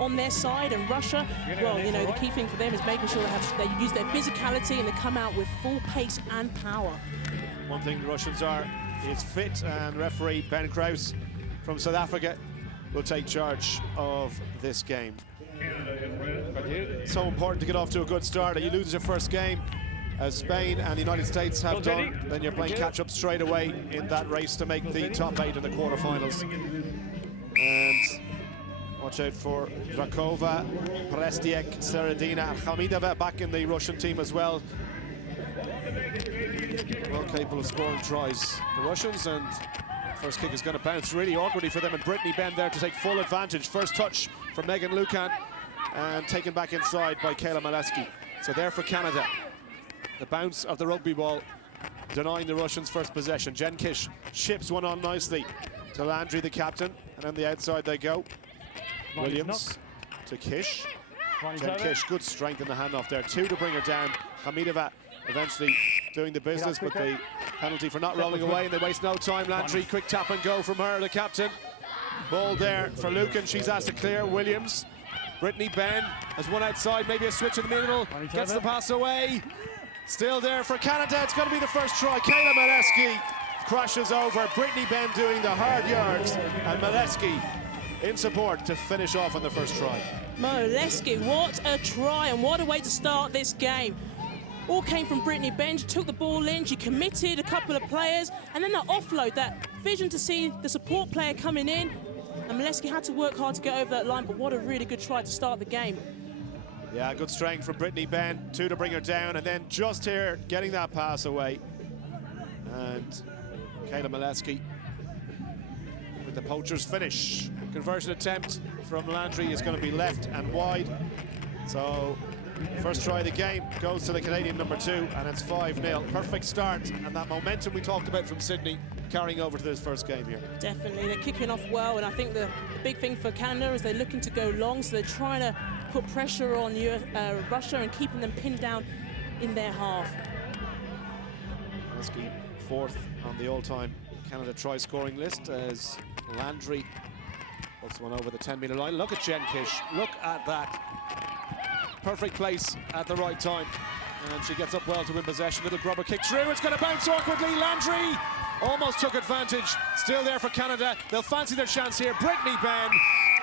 on their side, and Russia, well, you know, the key thing for them is making sure they use their physicality and they come out with full pace and power. One thing the Russians are is fit, and referee Ben Kraus from South Africa will take charge of this game. So important to get off to a good start. You lose your first game, as Spain and the United States have done, then you're playing catch-up straight away in that race to make the top 8 in the quarterfinals. And watch out for Drakova, Prestiek, Seredina, and Hamidova back in the Russian team as well. Well capable of scoring tries, the Russians, and first kick is going to bounce really awkwardly for them, and Brittany Benn there to take full advantage. First touch from Megan Lucan, and taken back inside by Kayla Maleski. So there for Canada. The bounce of the rugby ball denying the Russians first possession. Jen Kish ships one on nicely to Landry, the captain, and on the outside they go. Williams to Kish. Jen Kish, good strength in the handoff there. 2 to bring her down. Hamidova eventually doing the business, but the penalty for not rolling away, and they waste no time. Landry, quick tap and go from her, the captain. Ball there for Lucan, she's asked to clear. Williams, Brittany Benn has one outside, maybe a switch in the middle, gets the pass away. Still there for Canada, it's going to be the first try. Kayla Maleski crashes over. Brittany Benn doing the hard yards, and Maleski in support to finish off on the first try. Maleski, what a try, and what a way to start this game. All came from Brittany Benn. She took the ball in, she committed a couple of players, and then that offload, that vision to see the support player coming in, and Maleski had to work hard to get over that line, but what a really good try to start the game. Yeah, good strength from Brittany Benn, 2 to bring her down, and then just here getting that pass away. And Kayla Maleski with the poacher's finish. Conversion attempt from Landry is going to be left and wide. So first try of the game goes to the Canadian number 2, and it's 5-0. Perfect start, and that momentum we talked about from Sydney carrying over to this first game here. Definitely, they're kicking off well, and I think the big thing for Canada is they're looking to go long, so they're trying to put pressure on Russia and keeping them pinned down in their half. Maleski 4th on the all-time Canada try-scoring list as Landry puts one over the 10-metre line. Look at Jen Kish, look at that. Perfect place at the right time, and she gets up well to win possession. Little grubber kick through, it's going to bounce awkwardly. Landry almost took advantage. Still there for Canada, they'll fancy their chance here. Brittany Benn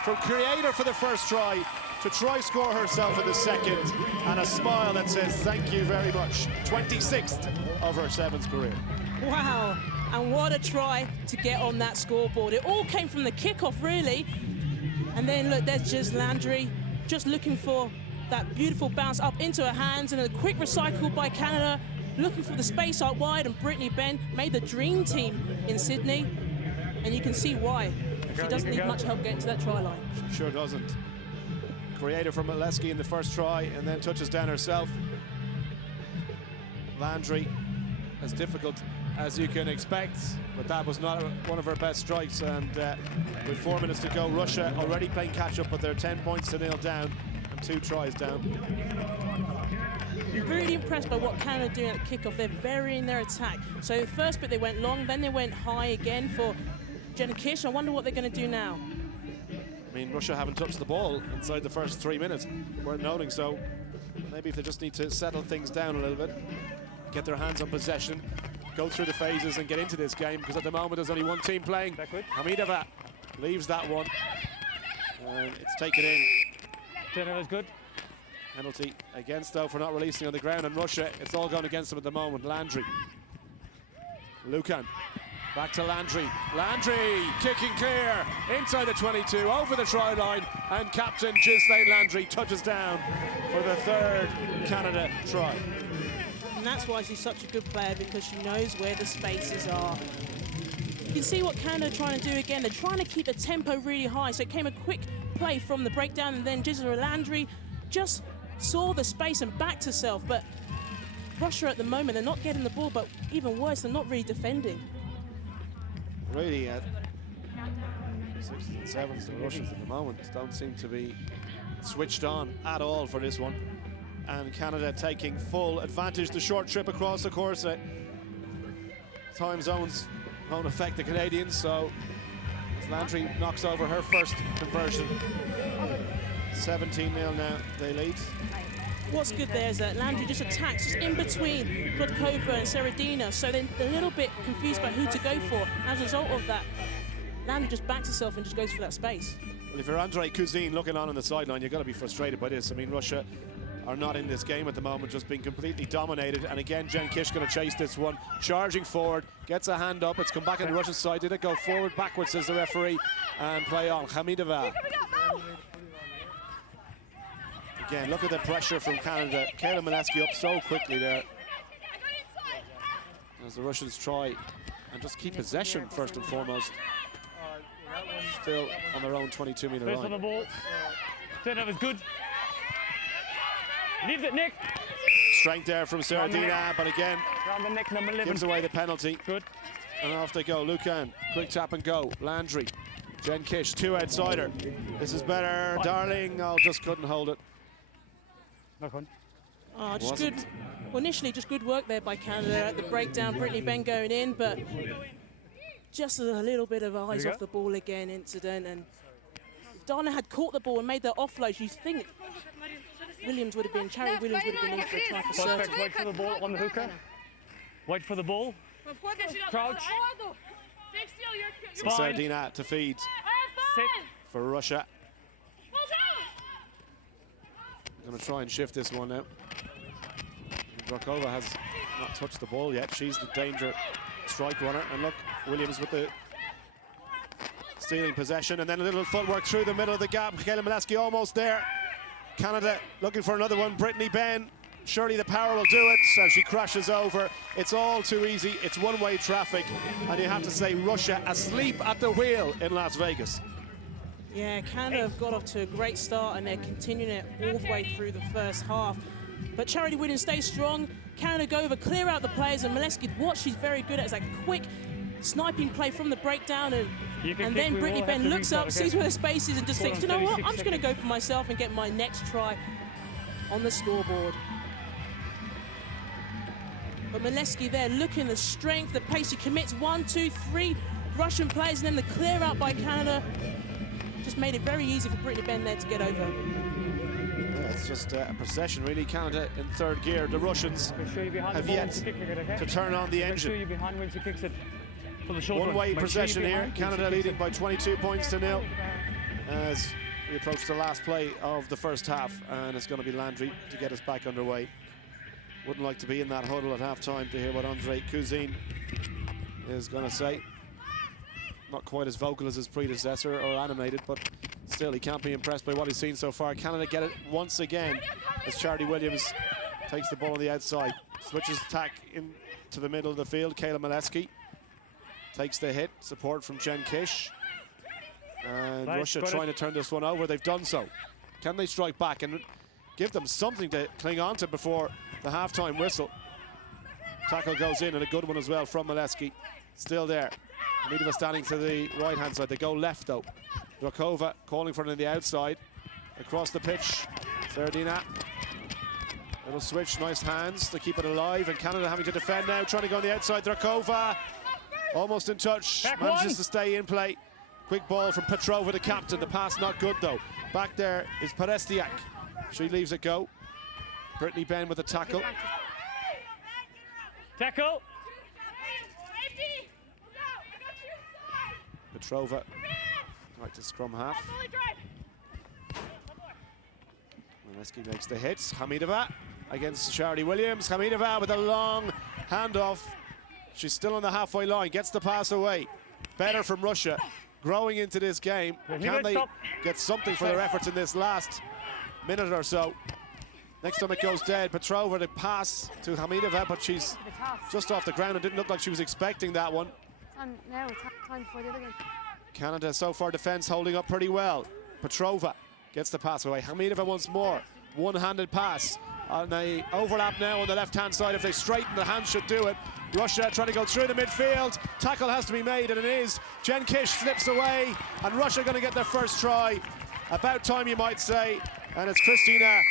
from creator for the first try to try score herself in the second, and a smile that says thank you very much. 26th of her 7th career. Wow, and what a try to get on that scoreboard. It all came from the kickoff, really. And then look, there's just Landry just looking for that beautiful bounce up into her hands, and a quick recycle by Canada, looking for the space out wide, and Brittany Benn made the dream team in Sydney, and you can see why. She doesn't need much help getting to that try line. She sure doesn't. Creator from Maleski in the first try, and then touches down herself. Landry, as difficult as you can expect, but that was not one of her best strikes, and with 4 minutes to go, Russia already playing catch-up, but they're 10 points to 0 down, and 2 tries down. Really impressed by what Canada are doing at the kickoff. They're varying their attack. So the first bit they went long, then they went high again for Jen Kish. I wonder what they're going to do now. I mean, Russia haven't touched the ball inside the first 3 minutes, worth noting, so maybe if they just need to settle things down a little bit, get their hands on possession, go through the phases and get into this game, because at the moment there's only one team playing. Hamidova leaves that one, and it's taken in. Canada's good. Penalty against, though, for not releasing on the ground, and Russia, it's all going against them at the moment. Landry. Lucan. Back to Landry. Landry kicking clear inside the 22, over the try line, and captain Ghislaine Landry touches down for the 3rd Canada try. And that's why she's such a good player, because she knows where the spaces are. You can see what Canada are trying to do again. They're trying to keep the tempo really high, so it came a quick play from the breakdown, and then Ghislaine Landry just saw the space and backed herself. But Russia at the moment, they're not getting the ball, but even worse, they're not really defending. Really, at 6th and 7th, the Russians at the moment don't seem to be switched on at all for this one. And Canada taking full advantage. The short trip across, of course, time zones won't affect the Canadians, so as Landry knocks over her first conversion. 17-0 now, they lead. What's good there is that Landry just attacks just in between Rodkova and Seredina, so they're a little bit confused about who to go for. As a result of that, Landry just backs himself and just goes for that space. Well, if you're Andrei Kuzin looking on the sideline, you've got to be frustrated by this. I mean, Russia are not in this game at the moment, just being completely dominated. And again, Jen Kish going to chase this one, charging forward, gets a hand up. It's come back on the Russian side. Did it go forward, backwards, says the referee, and play on. Hamidova. Again, look at the pressure from Canada. Kayla Mileski up so quickly there. As the Russians try and just keep possession first and foremost. Still on their own 22-meter line. On the ball. That was good. Leave it, Nick. Strength there from Seredina, but again, Round the neck, number 11. gives away the penalty. Good. And off they go. Lucan, quick tap and go. Landry, Jen Kish, 2 outsider. This is better. Darling, oh, just couldn't hold it. Oh, just good. Well, initially, just good work there by Canada at the breakdown. Brittany Ben going in, but just a little bit of eyes off the ball again incident. And if Dana had caught the ball and made that offload, you think Williams would have been, Charity Williams would have been in for a try for certain. Wait for the ball on the hooker. Wait for the ball. Crouch. So Seredina to feed for Russia. Going to try and shift this one now. Drokova has not touched the ball yet. She's the danger strike runner. And look, Williams with the stealing possession. And then a little footwork through the middle of the gap. Kayla Mileski almost there. Canada looking for another one. Brittany Ben. Surely the power will do it. So she crashes over. It's all too easy. It's one-way traffic. And you have to say Russia asleep at the wheel in Las Vegas. Yeah, Canada have got off to a great start and they're continuing it all the way through the first half. But Charity Williams stays strong. Canada go over, clear out the players, and Mileski, what she's very good at is that quick sniping play from the breakdown. And then Brittany Ben looks up, sees where the space is, and just thinks, you know what, I'm just going to go for myself and get my next try on the scoreboard. But Mileski there, looking the strength, the pace. He commits 1, 2, 3 Russian players, and then the clear out by Canada. Just made it very easy for Brittany Ben there to get over. Yeah, it's just a procession, really. Canada in third gear. The Russians have yet to turn on the engine. One-way procession here. Canada leading by 22 points to 0 as we approach the last play of the first half, and it's going to be Landry to get us back underway. Wouldn't like to be in that huddle at half-time to hear what Andrei Kuzin is going to say. Not quite as vocal as his predecessor or animated, but still he can't be impressed by what he's seen so far. Canada get it once again as Charity Williams takes the ball on the outside, switches attack into the middle of the field. Kayla Mileski takes the hit, support from Jen Kish. And Russia trying to turn this one over. They've done so. Can they strike back and give them something to cling on to before the halftime whistle? Tackle goes in, and a good one as well from Mileski. Still there. Hamidova standing to the right-hand side. They go left, though. Drokova calling for it on the outside. Across the pitch, Seredina. Little switch, nice hands to keep it alive. And Canada having to defend now, trying to go on the outside. Drokova almost in touch, manages to stay in play. Quick ball from Petrova, the captain. The pass not good, though. Back there is Perestiak. She leaves it go. Brittany Ben with the tackle. Tackle. Petrova, right to scrum half. Mileski makes the hits. Hamidova against Charity Williams. Hamidova with a long handoff. She's still on the halfway line, gets the pass away. Better from Russia, growing into this game. Can they get something for their efforts in this last minute or so? Next time it goes dead. Petrova to pass to Hamidova, but she's just off the ground and didn't look like she was expecting that one. Now it's time for the other game. Canada so far defense holding up pretty well. Petrova gets the pass away. Hamidova once more. One-handed pass. And they overlap now on the left-hand side. If they straighten, the hand should do it. Russia trying to go through the midfield. Tackle has to be made, and it is. Jen Kish slips away, and Russia going to get their first try. About time, you might say. And it's Kristina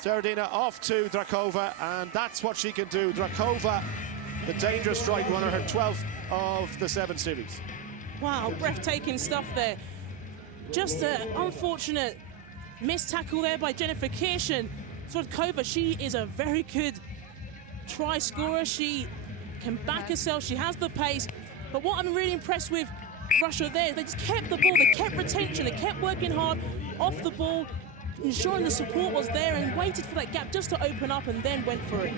Seredina off to Drokova, and that's what she can do. Drokova, the dangerous strike runner, her 12th of the 7 series. Wow, breathtaking stuff there. Just an unfortunate Missed tackle there by Jennifer Kirschen. Sordkova, she is a very good try scorer. She can back herself, she has the pace. But what I'm really impressed with Russia there, they just kept the ball, they kept retention, they kept working hard off the ball, ensuring the support was there and waited for that gap just to open up and then went for it.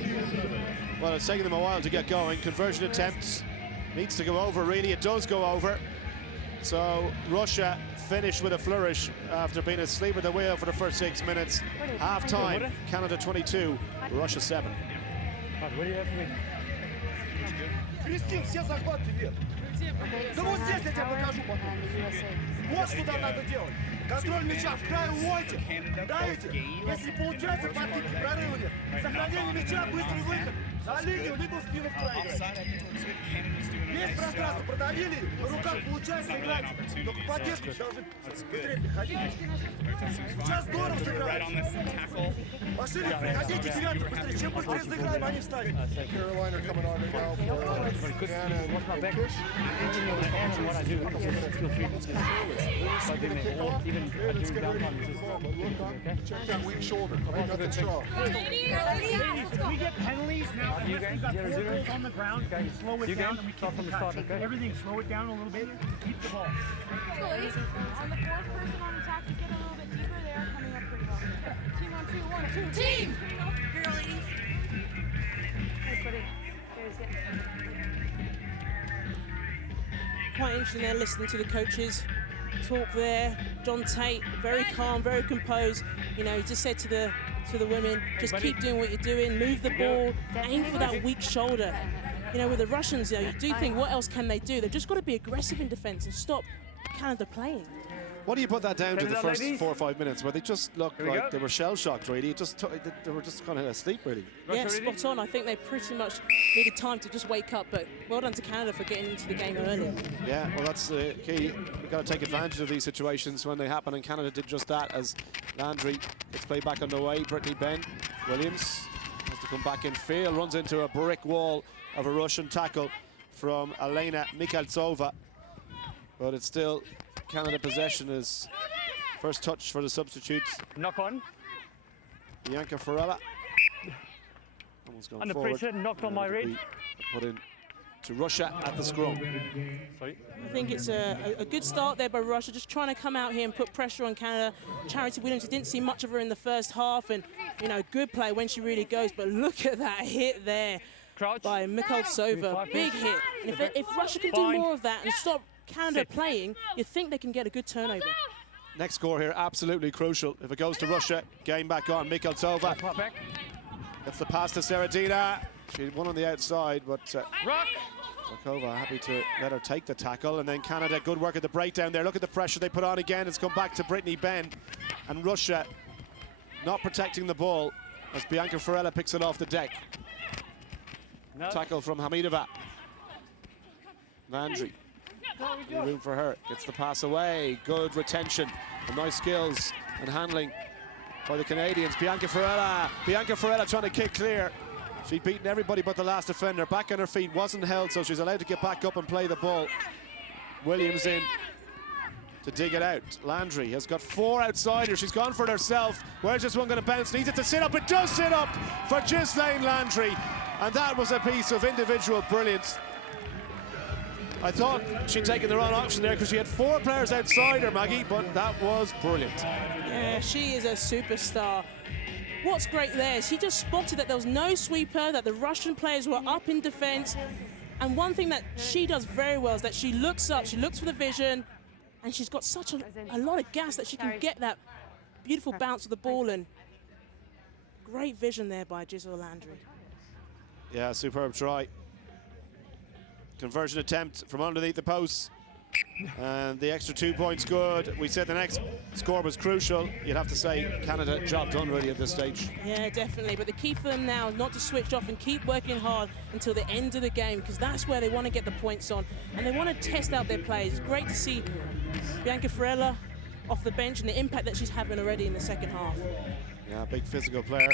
Well, it's taken them a while to get going. Conversion attempts needs to go over, really. It does go over. So Russia finished with a flourish after being asleep at the wheel for the first 6 minutes. Half time, Canada 22, Russia 7. What do you have for me? Кристин, все захваты вверх. Да вот здесь я тебе покажу потом. Вот что там надо делать. Контроль мяча, в край уводите, давите. Если получается, подпитки, прорывы нет. Сохранение мяча, быстрый выход. На линию, либо в спину в край. Есть пространство, продавили, на руках получается, играть. Только поддержку должны быстрее приходить. Сейчас здорово сыграли. Пошли, приходите, девятый, быстрее. Чем быстрее заиграем, они встанут. Carolina coming on right now for Anna and Kish. Check that weak shoulder. I got the straw. We get penalties now. You guys got 4 goals on the ground. Okay. Slow it down and we keep the cut. Take everything, slow it down a little bit. Keep the ball. On the fourth person on attack, you get a little bit deeper there, coming up pretty well. Team on 2, 1, 2. Team! Here, ladies. Nice, buddy. There's getting. Quite interesting there, listening to the coaches talk there. John Tate, very calm, very composed. You know, he just said to the women, just keep doing what you're doing, move the ball, aim for that weak shoulder. You know, with the Russians, you do think, what else can they do? They've just got to be aggressive in defense and stop Canada playing. What do you put that down to the first 4 or 5 minutes where they just looked like they were shell-shocked, really? They were just kind of asleep, really. Yeah, spot on. I think they pretty much needed time to just wake up, but well done to Canada for getting into the game early. Yeah, well, that's the key. We've got to take advantage of these situations when they happen, and Canada did just that as Landry gets played back underway. Brittany Ben Williams has to come back in field, runs into a brick wall of a Russian tackle from Elena Mikhaltsova, but it's still Canada possession. Is first touch for the substitutes. Knock on. Bianca Farella. Under pressure, knocked on my red. Put in to Russia at the scrum. Sorry. I think it's a good start there by Russia, just trying to come out here and put pressure on Canada. Charity Williams, we didn't see much of her in the first half, and you know, good play when she really goes, but look at that hit there by Mikhaltsova, big hit. And if Russia can do more of that and stop Canada playing, you think they can get a good turnover. Next score here, absolutely crucial. If it goes to Russia, game back on. Mikhaltsova gets the pass to Seredina. She won on the outside, but Sordkova happy to let her take the tackle. And then Canada, good work at the breakdown there. Look at the pressure they put on again. It's come back to Brittany Ben. And Russia not protecting the ball as Bianca Farella picks it off the deck. Tackle from Hamidova. Landry. Room for her, gets the pass away. Good retention and nice skills and handling by the Canadians. Bianca Farella trying to kick clear. She'd beaten everybody but the last defender. Back on her feet, wasn't held, so she's allowed to get back up and play the ball. Williams in to dig it out. Landry has got 4 outsiders. She's gone for it herself. Where's this one going to bounce? Needs it to sit up. It does sit up for Ghislaine Landry. And that was a piece of individual brilliance. I thought she'd taken the wrong option there because she had 4 players outside her, Maggie, but that was brilliant. Yeah, she is a superstar. What's great there is she just spotted that there was no sweeper, that the Russian players were up in defense. And one thing that she does very well is that she looks up, she looks for the vision, and she's got such a lot of gas that she can get that beautiful bounce of the ball. And great vision there by Ghislaine Landry. Yeah, superb try. Conversion attempt from underneath the post. And the extra 2 points good. We said the next score was crucial. You'd have to say Canada job done really at this stage. Yeah, definitely. But the key for them now is not to switch off and keep working hard until the end of the game, because that's where they want to get the points on. And they want to test out their plays. It's great to see Bianca Farella off the bench and the impact that she's having already in the second half. Yeah, big physical player.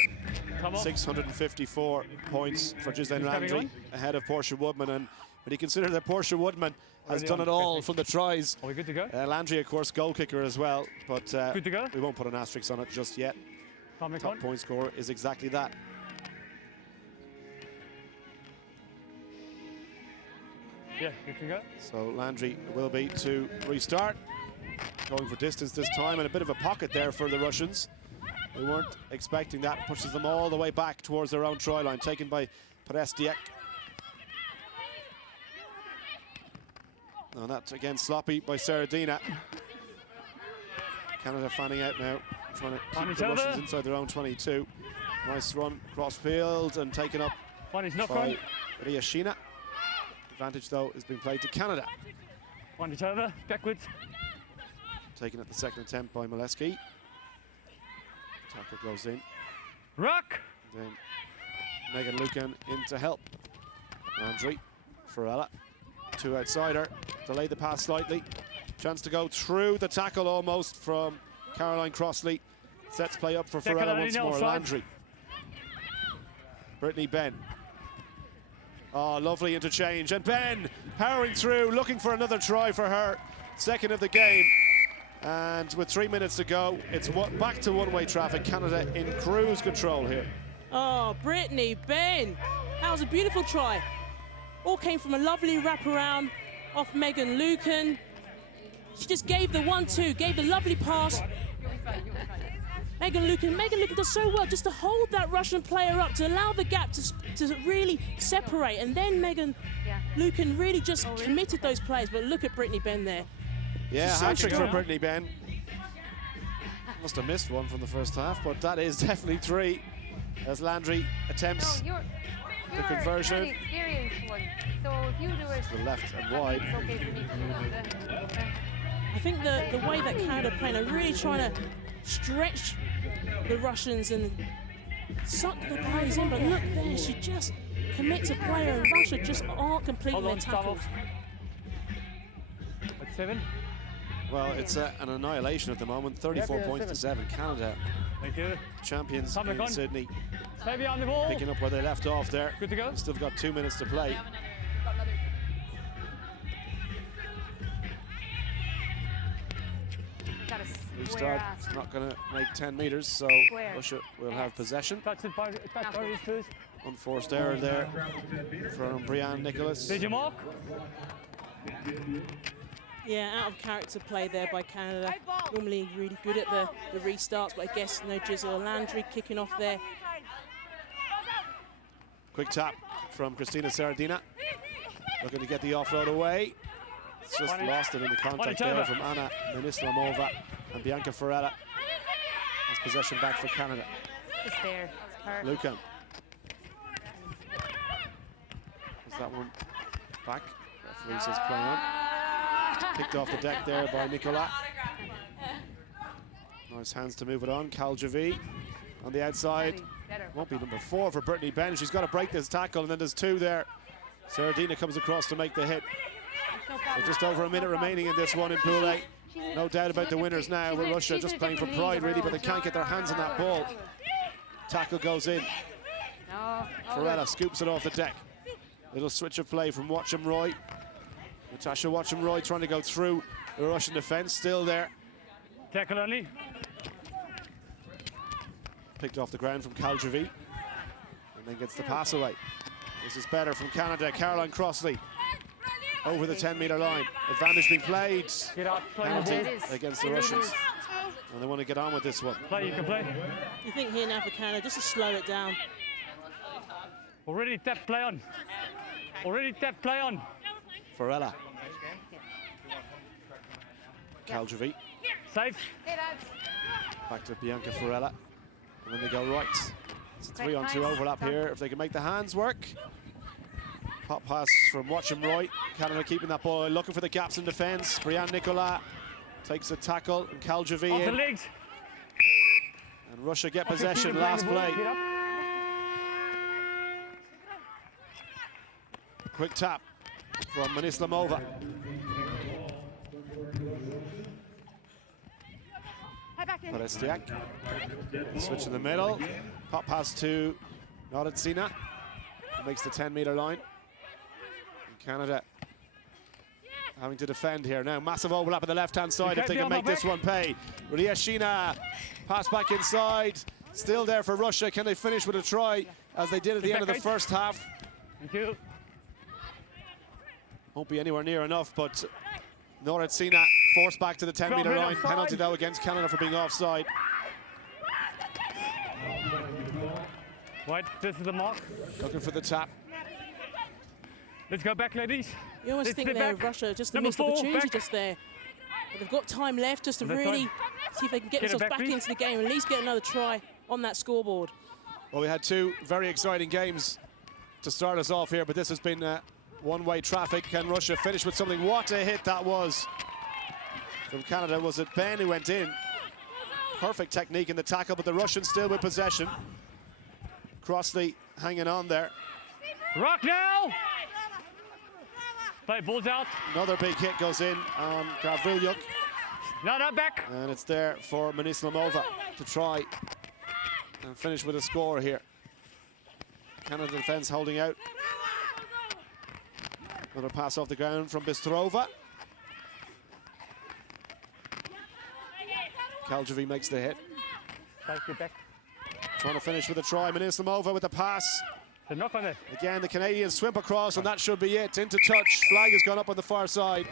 654 points for Ghislaine Landry, ahead of Portia Woodman and when you consider that Portia Woodman has done it all from the tries. Are we good to go? Landry, of course, goal kicker as well, but Good to go? we won't put an asterisk on it just yet. Top point scorer is exactly that. Yeah, good to go. So Landry will be to restart. Going for distance this time, and a bit of a pocket there for the Russians. They weren't expecting that. Pushes them all the way back towards their own try line, taken by Prestiak. And that's again sloppy by Seredina. Canada fanning out now, trying to keep the Russians inside their own 22. Nice run cross field and taken up by Ryashina. Advantage though has been played to Canada. One each other, backwards. Taken at the second attempt by Molesky. Tackle goes in. Rock! Then Megan Lucan in to help. Landry, Farella, two outsider. Delay the pass slightly. Chance to go through the tackle almost from Caroline Crossley. Sets play up for Farella once more. Landry. Brittany Benn. Oh, lovely interchange. And Benn powering through, looking for another try for her. Second of the game. And with 3 minutes to go, it's back to one-way traffic. Canada in cruise control here. Oh, Brittany Benn. That was a beautiful try. All came from a lovely wraparound off Megan Lucan. She just gave the 1-2, gave the lovely pass. Megan Lucan does so well just to hold that Russian player up, to allow the gap to really separate. And then Megan Lucan really just committed those players. But look at Brittany Benn there. Yeah, hat-trick for Brittany Benn. Must have missed one from the first half, but that is definitely three as Landry attempts the conversion. You're an experienced one, so if you do it to the left and wide. it's okay for me to do it. I think the way that Canada playing, are really trying to stretch the Russians and suck the players in, but look there, she just commits a player and Russia just aren't completing their tackles. At 7. Well, it's an annihilation at the moment, 34 points to 7. Canada, thank you. champions in Sydney, Maybe on the ball. picking up where they left off there. Good to go. Still got 2 minutes to play. Restart, it's not going to make 10 metres, so Russia will have possession. Unforced error there from Brianne Nicholas. Did you mark? Yeah, out of character play there by Canada. Normally really good at the restarts, but I guess no Giselle Landry kicking off there. Quick tap from Christina Seredina. Looking to get the offload away. It's just lost it in the contact there from Anna Menislamova and Bianca Farella. Has possession back for Canada. It's there. It's perfect. Lucan. Is that one back? Referee says play on. Picked off the deck there by Nicola. Nice hands to move it on. Kaljavi on the outside. Won't be number 4 for Brittany Benn. She's got to break this tackle, and then there's 2 there. Seredina comes across to make the hit. So just over a minute remaining in this one in Pool A. No doubt about the winners now, with Russia just playing for pride really, but they can't get their hands on that ball. Tackle goes in. Farella scoops it off the deck. Little switch of play from Watcham Roy. Natasha Watcham Roy trying to go through the Russian defence, still there. Tackle only. Picked off the ground from Kaljavi. And then gets the pass away. This is better from Canada. Caroline Crossley over the 10-metre line. Advantage being played. Penalty against the Russians. And they want to get on with this one. Play, you can play. You think here now for Canada, just to slow it down. Already tapped, play on. Already tapped, play on. Farella. Kaljavi. Safe. Back to Bianca Farella. And then they go right. It's a 3-on-2 overlap here. If they can make the hands work. Pop pass from Watcham Roy. Canada keeping that ball, looking for the gaps in defence. Brianne Nicola takes a tackle, and Kaljavi Off the in. legs. And Russia get possession, last play. Quick tap from Menislamova. Prestiak. Switch in the middle. Pop pass to Nordetsina. Makes the 10-metre line. Canada having to defend here now. Massive overlap on the left-hand side if they can make this one pay. Ryashina, pass back inside. Still there for Russia. Can they finish with a try as they did at the end of the first half? Thank you. Won't be anywhere near enough, but Noratsina forced back to the 10-metre line. Penalty though against Canada for being offside. Right, this is the mark. Looking for the tap. Let's go back, ladies. You almost think there, Russia, just a missed opportunity just there. But they've got time left just to really see if they can get themselves back into the game, at least get another try on that scoreboard. Well, we had two very exciting games to start us off here, but this has been one-way traffic. Can Russia finish with something? What a hit that was from Canada. Was it Ben who went in? Perfect technique in the tackle, but the Russians still with possession. Crossley hanging on there. Rock now! Play, balls out. Another big hit goes in on Gavrilyuk. No, not back. And it's there for Manislamova to try and finish with a score here. Canada defense holding out. Another pass off the ground from Bystrova. Kaljevi makes the hit. Get back. Trying to finish with a try. Manislamova with the pass. The knock on it. Again, the Canadians swim across, and that should be it. Into touch. Flag has gone up on the far side.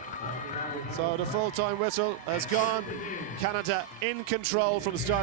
So the full-time whistle has gone. Canada in control from start.